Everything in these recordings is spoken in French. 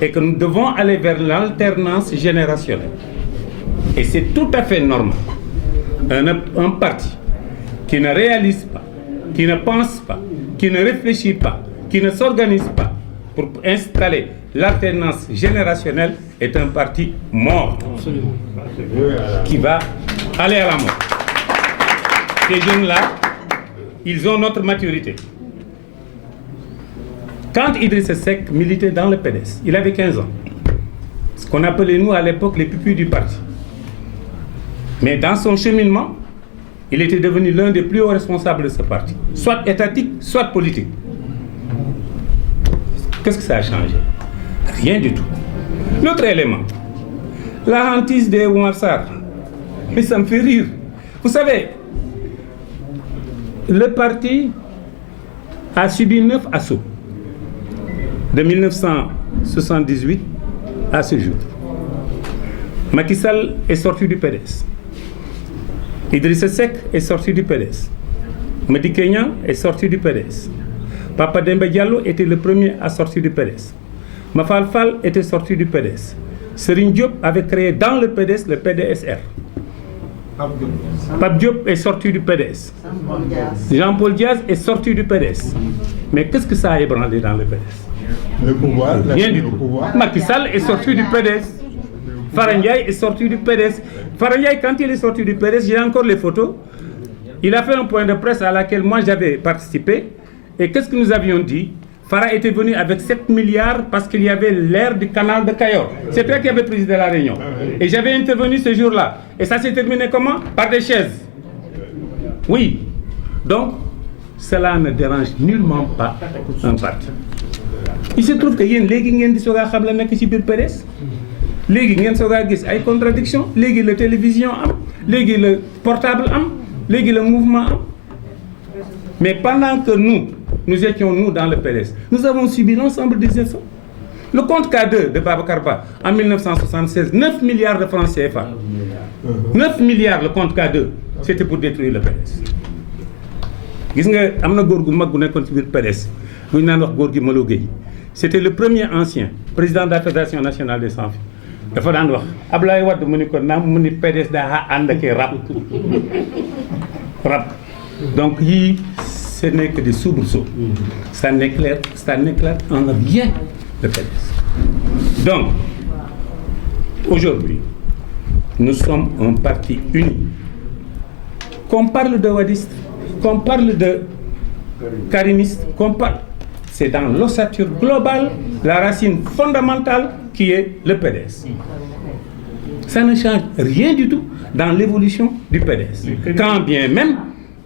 et que nous devons aller vers l'alternance générationnelle. Et c'est tout à fait normal. Un parti qui ne réalise pas, qui ne pense pas, qui ne réfléchit pas, qui ne s'organise pas pour installer l'alternance générationnelle est un parti mort. Absolument. Qui va aller à la mort. Ces jeunes-là, ils ont notre maturité. Quand Idrissa Seck militait dans le PDS, il avait 15 ans. Ce qu'on appelait nous à l'époque les pupilles du parti. Mais dans son cheminement, il était devenu l'un des plus hauts responsables de ce parti, soit étatique, soit politique. Qu'est-ce que ça a changé? Rien du tout. L'autre élément, la hantise des Oumar Sarr. Mais ça me fait rire. Vous savez, le parti a subi 9 assauts de 1978 à ce jour. Macky Sall est sorti du PDS. Idrissa Seck est sorti du PDS. Madické Niang est sorti du PDS. Papa Demba Diallo était le premier à sortir du PDS. Mafal Fall était sorti du PDS. Serigne Diop avait créé dans le PDS le PDSR. Pape Diop est sorti du PDS. Jean-Paul Diaz est sorti du PDS. Mais qu'est-ce que ça a ébranlé dans le PDS? Le pouvoir. Rien du tout. Macky Sall est sorti du PDS. Fara Ndiaye est sorti du PDS. Fara Ndiaye, quand il est sorti du PDS, j'ai encore les photos. Il a fait un point de presse à laquelle moi j'avais participé. Et qu'est-ce que nous avions dit? Fara était venu avec 7 milliards parce qu'il y avait l'air du canal de Cayor. C'est toi qui avais présidé la réunion. Et j'avais intervenu ce jour-là. Et ça s'est terminé comment? Par des chaises. Oui. Donc, cela ne dérange nullement pas un parti. Il se trouve que yéen léegi ngeen di soog a xam la nekk ci biir PDS. Léegi ngeen soog a gis ay contradictions. Léegi la télévision am. Léegi le portable am. Léegi le mouvement am. Mais pendant que nous étions dans le PDS, nous avons subi l'ensemble des efforts. Le compte K2 de Babacar Ba en 1976, 9 milliards de francs CFA. 9 milliards le compte K2, c'était pour détruire le PDS. Gis nga am na góor gu mag gu nekkoon ci biir PDS bu ñu naan wax góor gi Malo Gueye. C'était le premier ancien président de la Fédération nationale des sans-filles. dafa daan wax Ablaye Wade mu ni ko naam mu ni PDS daa ànd ak rap. Donc ce n'est que des soubresauts. Ça n'éclaire en rien le PDS. Donc, aujourd'hui, nous sommes un parti uni. Qu'on parle de wadistes, qu'on parle de karimistes, c'est dans l'ossature globale, la racine fondamentale qui est le PDS. Ça ne change rien du tout dans l'évolution du PDS. Quand bien même,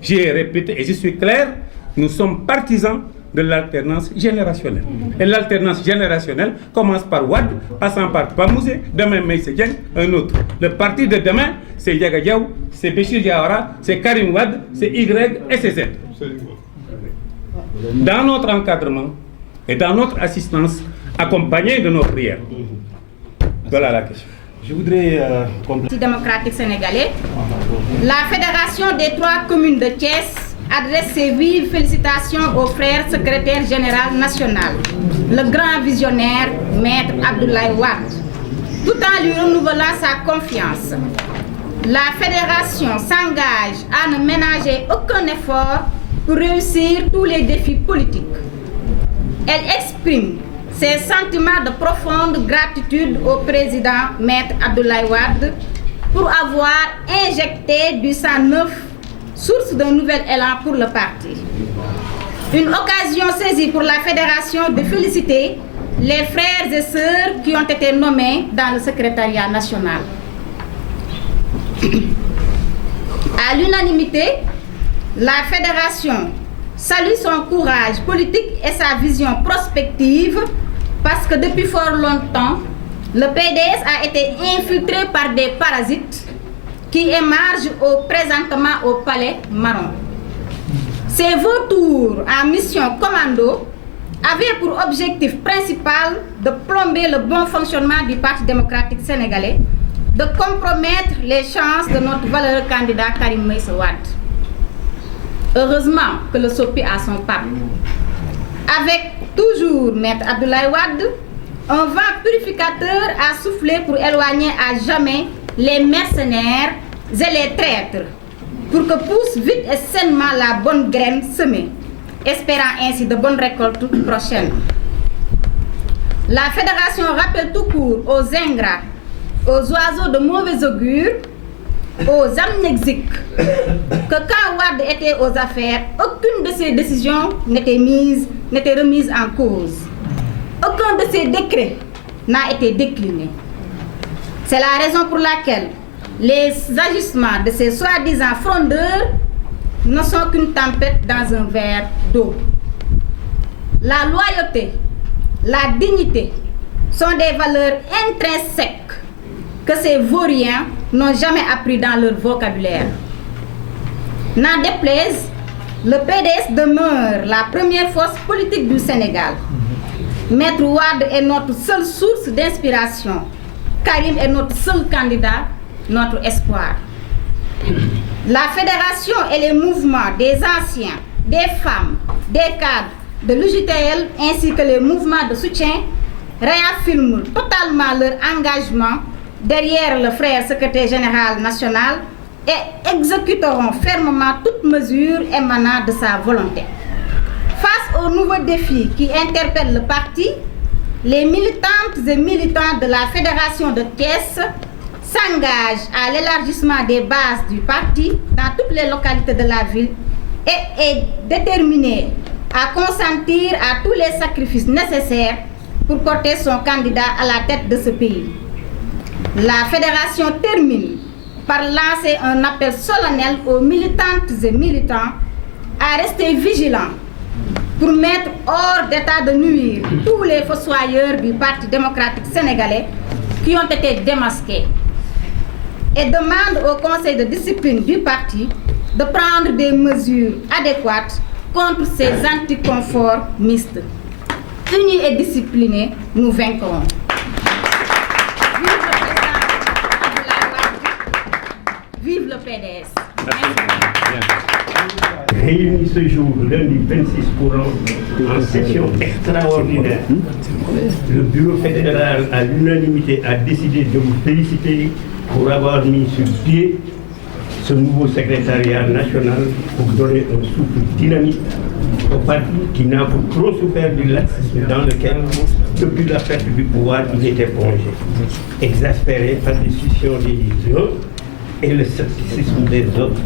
j'ai répété et je suis clair, nous sommes partisans de l'alternance générationnelle. Et l'alternance générationnelle commence par Wade, passant par Pamouzé, demain Meïssa Dieng, un autre. Le parti de demain, c'est Yaga Diaw, c'est Béchir Diawara, c'est Karim Wade, c'est Y et c'est Z. Dans notre encadrement et dans notre assistance, accompagnée de nos prières. Voilà la question. Je voudrais Parti démocratique sénégalais, la Fédération des 3 communes de Thiès adresse ses vives félicitations au frère secrétaire général national, le grand visionnaire Maître Abdoulaye Wade, tout en lui renouvelant sa confiance. La fédération s'engage à ne ménager aucun effort pour réussir tous les défis politiques. Elle exprime ses sentiments de profonde gratitude au président Maître Abdoulaye Wade pour avoir injecté du sang neuf, source d'un nouvel élan pour le parti. Une occasion saisie pour la fédération de féliciter les frères et sœurs qui ont été nommés dans le secrétariat national. À l'unanimité, la fédération salue son courage politique et sa vision prospective parce que depuis fort longtemps, le PDS a été infiltré par des parasites qui émargent présentement au palais marron. Ces vautours en mission commando avaient pour objectif principal de plomber le bon fonctionnement du Parti démocratique sénégalais, de compromettre les chances de notre valeureux candidat Karim Meïssa Wade. Heureusement que le SOPI a son pape. Avec toujours Maître Abdoulaye Wade, un vent purificateur a soufflé pour éloigner à jamais les mercenaires et les traîtres, pour que pousse vite et sainement la bonne graine semée, espérant ainsi de bonnes récoltes prochaines. La fédération rappelle tout court aux ingrats, aux oiseaux de mauvais augure, aux amnésiques, que quand Wade était aux affaires, aucune de ses décisions n'était remise en cause. Aucun de ses décrets n'a été décliné. C'est la raison pour laquelle les agissements de ces soi-disant frondeurs ne sont qu'une tempête dans un verre d'eau. La loyauté, la dignité sont des valeurs intrinsèques que ces vauriens n'ont jamais appris dans leur vocabulaire. N'en déplaise, le PDS demeure la première force politique du Sénégal. Maître Wade est notre seule source d'inspiration. Karim est notre seul candidat, notre espoir. La fédération et les mouvements des anciens, des femmes, des cadres de l'UJTL ainsi que les mouvements de soutien réaffirment totalement leur engagement derrière le frère secrétaire général national et exécuteront fermement toute mesure émanant de sa volonté. Face aux nouveaux défis qui interpellent le parti, les militantes et militants de la Fédération de Thiès s'engagent à l'élargissement des bases du parti dans toutes les localités de la ville et est déterminée à consentir à tous les sacrifices nécessaires pour porter son candidat à la tête de ce pays. La Fédération termine par lancer un appel solennel aux militantes et militants à rester vigilants pour mettre hors d'état de nuire tous les fossoyeurs du Parti démocratique sénégalais qui ont été démasqués, et demande au conseil de discipline du parti de prendre des mesures adéquates contre ces anticonforts mixtes. Unis et disciplinés, nous vaincrons. Vive le PDS. Réunis ce jour, lundi 26 courant, en session extraordinaire, le bureau fédéral à l'unanimité a décidé de vous féliciter pour avoir mis sur pied ce nouveau secrétariat national pour donner un souffle dynamique au parti qui n'a pas trop souffert du laxisme dans lequel, depuis la perte du pouvoir, il était plongé, exaspéré par les suspicions des uns et le scepticisme des autres.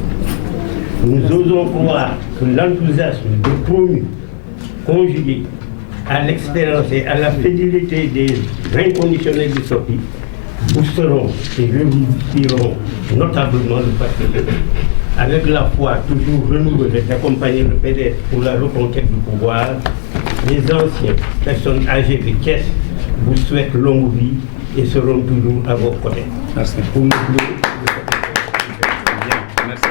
Nous osons croire que l'enthousiasme de promus, conjugué à l'expérience et à la fidélité des inconditionnels du sorti, boosteront et revivifieront notablement le parti. Avec la foi toujours renouvelée d'accompagner le PDS pour la reconquête du pouvoir, les anciennes personnes âgées de Thiès vous souhaitent longue vie et seront toujours à vos côtés. Merci. Pour nous, Merci.